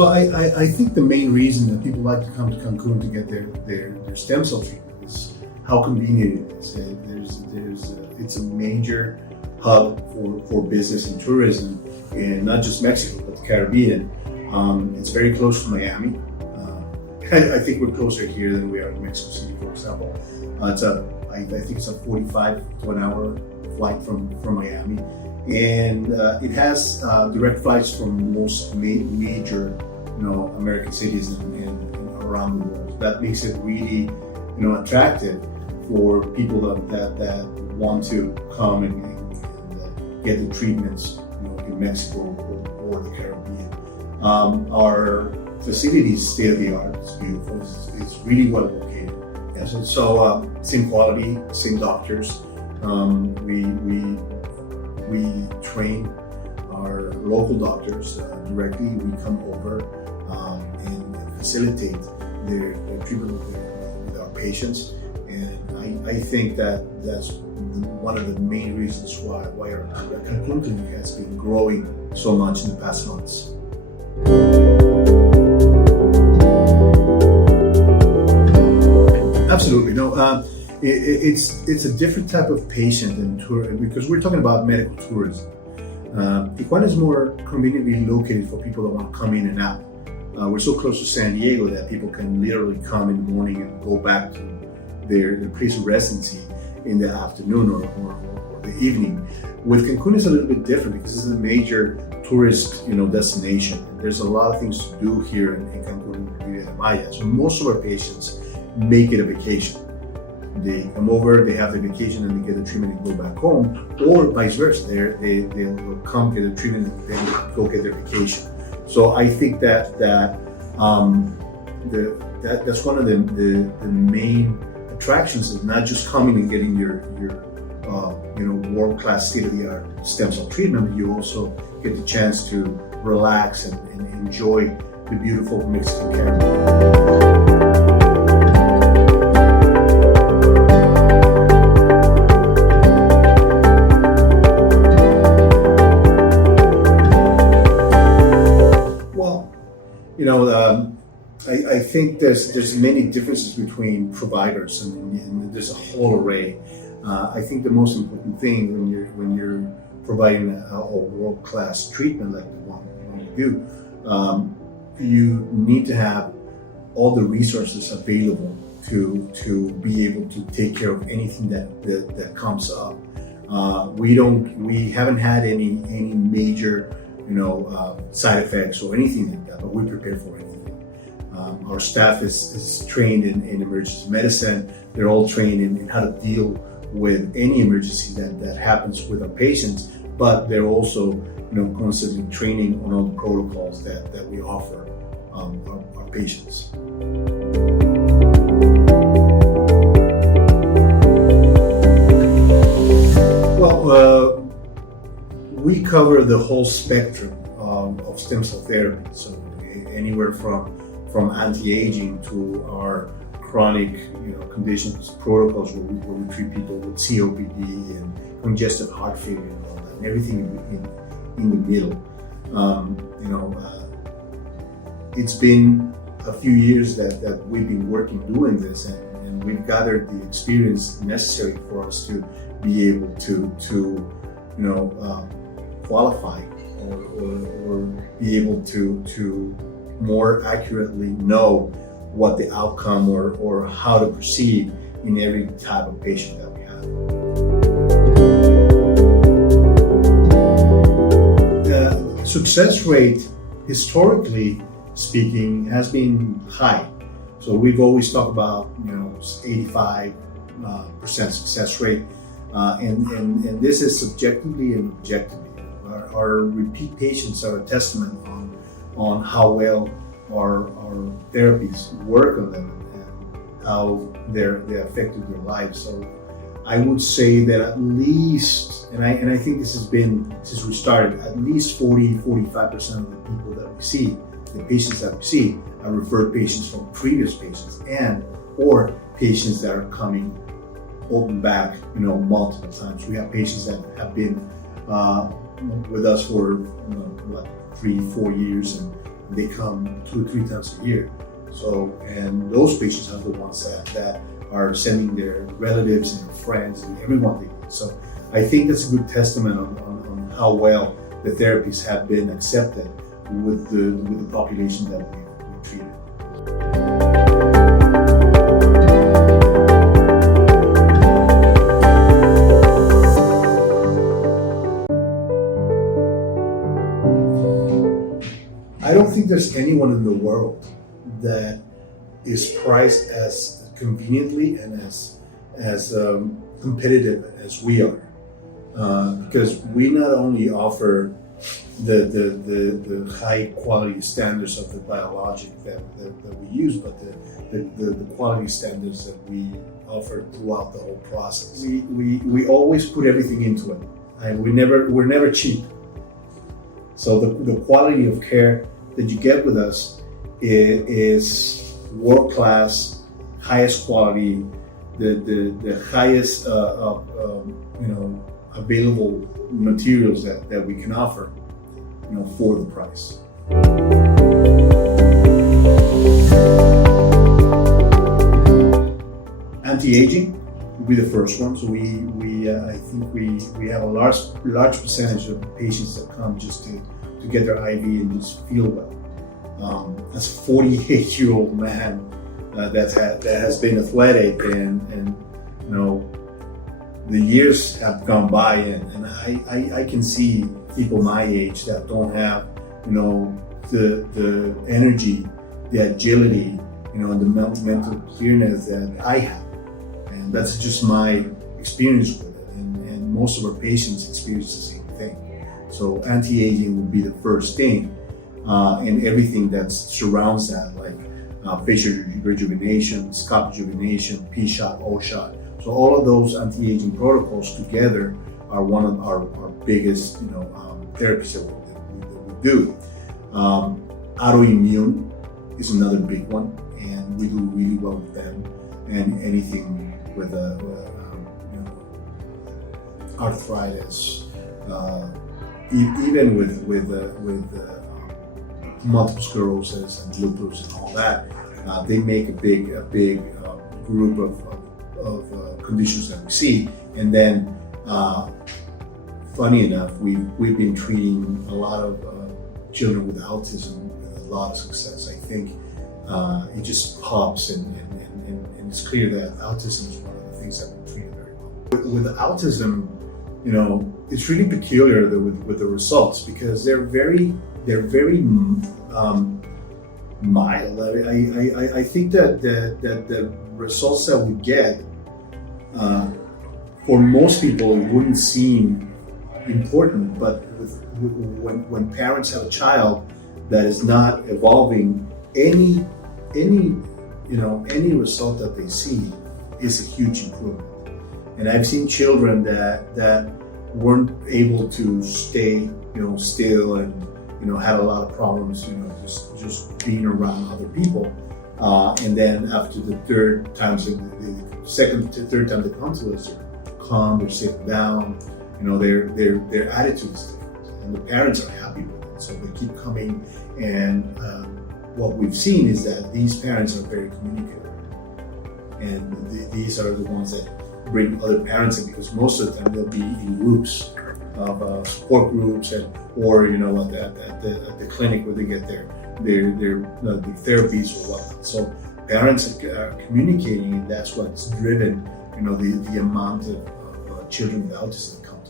I think the main reason that people like to come to Cancun to get their stem cell treatment is how convenient it is. It's a major hub for business and tourism, and not just Mexico, but the Caribbean. It's very close to Miami. I think we're closer here than we are in Mexico City, for example. I think it's a 45 to an hour flight from Miami. And it has direct flights from most major, American cities and around the world. That makes it really, attractive for people that want to come and get the treatments, in Mexico or the Caribbean. Our facility is state of the art. It's beautiful. It's really well located. Yes, and so same quality, same doctors. We train our local doctors directly. We come over and facilitate their treatment with our patients. And I think that's one of the main reasons why our Cancun clinic has been growing so much in the past months. Absolutely. No, it's a different type of patient in tour, because we're talking about medical tourism. Tijuana is more conveniently located for people that want to come in and out. We're so close to San Diego that people can literally come in the morning and go back to their place of residency in the afternoon or the evening. With Cancun, it's a little bit different because it's a major tourist, destination. There's a lot of things to do here in Cancun and Riviera Maya. So most of our patients make it a vacation. They come over, they have the vacation, and they get the treatment and go back home, or vice versa. They'll come get the treatment and then go get their vacation. So I think that's one of the main attractions, is not just coming and getting your world-class state-of-the-art stem cell treatment, but you also get the chance to relax and enjoy the beautiful Mexican Caribbean. I think there's many differences between providers, and there's a whole array. I think the most important thing when you're providing a world-class treatment like the one we do, you need to have all the resources available to be able to take care of anything that comes up. We haven't had any major side effects or anything like that, but we prepare for anything. Our staff is trained in emergency medicine. They're all trained in how to deal with any emergency that happens with our patients, but they're also constantly training on all the protocols that we offer our patients. Well, we cover the whole spectrum of stem cell therapy, so anywhere from anti-aging to our chronic conditions, protocols where we treat people with COPD and congestive heart failure and all that, and everything in the middle. It's been a few years that we've been doing this, and we've gathered the experience necessary for us to be able to qualify or be able to more accurately know what the outcome or how to proceed in every type of patient that we have. The success rate, historically speaking, has been high. So we've always talked about 85% success rate, and this is subjectively and objectively. Our repeat patients are a testament on how well our therapies work on them and how they affected their lives. So I would say that at least, and I think this has been since we started, at least 45% of the people that we see, the patients that we see, are referred patients from previous patients or patients that are coming open back, multiple times. We have patients that have been with us for 3-4 years, and and they come 2 or 3 times a year. So, and those patients are the ones that are sending their relatives and their friends and everyone they need. So I think that's a good testament on how well the therapies have been accepted with the population that we've treated. I don't think there's anyone in the world that is priced as conveniently and as competitive as we are, because we not only offer the high quality standards of the biologic that we use, but the quality standards that we offer throughout the whole process. We always put everything into it, and we're never cheap. So the quality of care that you get with us is world class, highest quality, the highest available materials that we can offer, for the price. Anti-aging will be the first one. So I think we have a large percentage of patients that come just to get their IV and just feel well. As a 48-year-old man that has been athletic and the years have gone by and I can see people my age that don't have the energy, the agility, and the mental clearness that I have, and that's just my experience with it, and most of our patients experience the same thing. So anti-aging will be the first thing, and everything that surrounds that, like facial rejuvenation, scalp rejuvenation, P-shot, O-shot. So all of those anti-aging protocols together are one of our biggest, therapies that we do. Autoimmune is another big one, and we do really well with them. And anything with arthritis, even with multiple sclerosis and lupus and all that, they make a big group of conditions that we see. And then, funny enough, we've been treating a lot of children with autism with a lot of success. I think it just pops, and it's clear that autism is one of the things that we treat very well. With autism, it's really peculiar with the results, because they're very mild. I think that the results that we get, for most people, it wouldn't seem important, but when parents have a child that is not evolving, any result that they see is a huge improvement. And I've seen children that weren't able to stay, still, and had a lot of problems, just being around other people. And then after the third time they come to us, they're calm, they're sitting down, their attitude is different, and the parents are happy with it, so they keep coming. And what we've seen is that these parents are very communicative, and these are the ones that bring other parents in, because most of the time they'll be in groups of support groups, or at the clinic where they get their therapies or whatnot. So parents are communicating, and that's what's driven the amount of children with autism that come